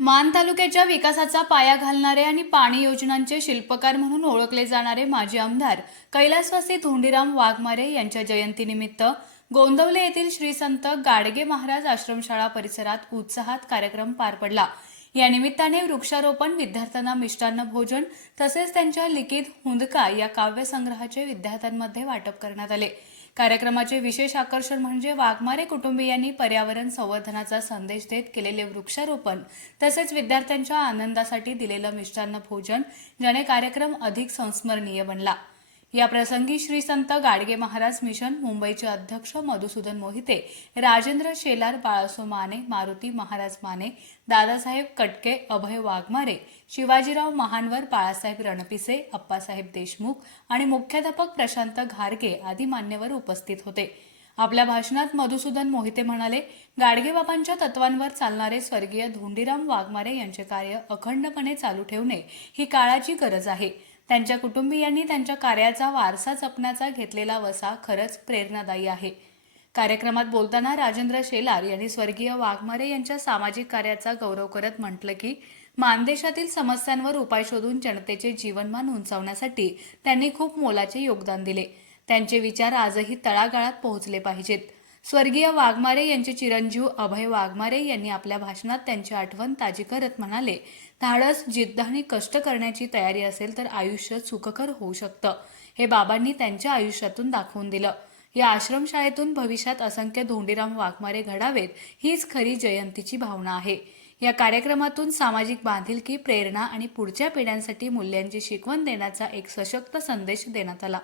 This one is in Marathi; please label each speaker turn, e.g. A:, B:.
A: मान तालुक्याच्या विकासाचा पाया घालणारे आणि पाणी योजनांचे शिल्पकार म्हणून ओळखले जाणारे माजी आमदार कैलासवासी धोंडीराम वाघमारे यांच्या जयंतीनिमित्त गोंदवले येथील श्री संत गाडगे महाराज आश्रमशाळा परिसरात उत्साहात कार्यक्रम पार पडला. या निमित्ताने वृक्षारोपण विद्यार्थ्यांना मिष्टान्न भोजन तसेच त्यांच्या लिखित हुंदका या काव्यसंग्रहाचे विद्यार्थ्यांमध्ये वाटप करण्यात आले. कार्यक्रमाचे विशेष आकर्षण म्हणजे वाघमारे कुटुंबियांनी पर्यावरण संवर्धनाचा संदेश देत केलेले वृक्षारोपण तसेच विद्यार्थ्यांच्या आनंदासाठी दिलेलं मिष्टान्न भोजन ज्याने कार्यक्रम अधिक संस्मरणीय बनला. या प्रसंगी श्री संत गाडगे महाराज मिशन मुंबईचे अध्यक्ष मधुसूदन मोहिते राजेंद्र शेलार बाळासो माने मारुती महाराज माने दादासाहेब कटके अभय वाघमारे शिवाजीराव महानवर बाळासाहेब रणपिसे अप्पासाहेब देशमुख आणि मुख्याध्यापक प्रशांत घारगे आदी मान्यवर उपस्थित होते. आपल्या भाषणात मधुसूदन मोहिते म्हणाले गाडगेबाबांच्या तत्वांवर चालणारे स्वर्गीय धोंडीराम वाघमारे यांचे कार्य अखंडपणे चालू ठेवणे ही काळाची गरज आहे. त्यांच्या कुटुंबियांनी त्यांच्या कार्याचा वारसा जपण्याचा घेतलेला वसा खरंच प्रेरणादायी आहे. कार्यक्रमात बोलताना राजेंद्र शेलार यांनी स्वर्गीय वाघमारे यांच्या सामाजिक कार्याचा गौरव करत म्हटलं की मानदेशातील समस्यांवर उपाय शोधून जनतेचे जीवनमान उंचावण्यासाठी त्यांनी खूप मोलाचे योगदान दिले. त्यांचे विचार आजही तळागाळात पोहोचले पाहिजेत. स्वर्गीय वाघमारे यांचे चिरंजीव अभय वाघमारे यांनी आपल्या भाषणात त्यांची आठवण ताजी करत म्हणाले धाडस जिद्द आणि कष्ट करण्याची तयारी असेल तर आयुष्य सुखकर होऊ शकतं हे बाबांनी त्यांच्या आयुष्यातून दाखवून दिलं. या आश्रमशाळेतून भविष्यात असंख्य धोंडीराम वाघमारे घडावेत हीच खरी जयंतीची भावना आहे. या कार्यक्रमातून सामाजिक बांधिलकी प्रेरणा आणि पुढच्या पिढ्यांसाठी मूल्यांची शिकवण देण्याचा एक सशक्त संदेश देण्यात आला.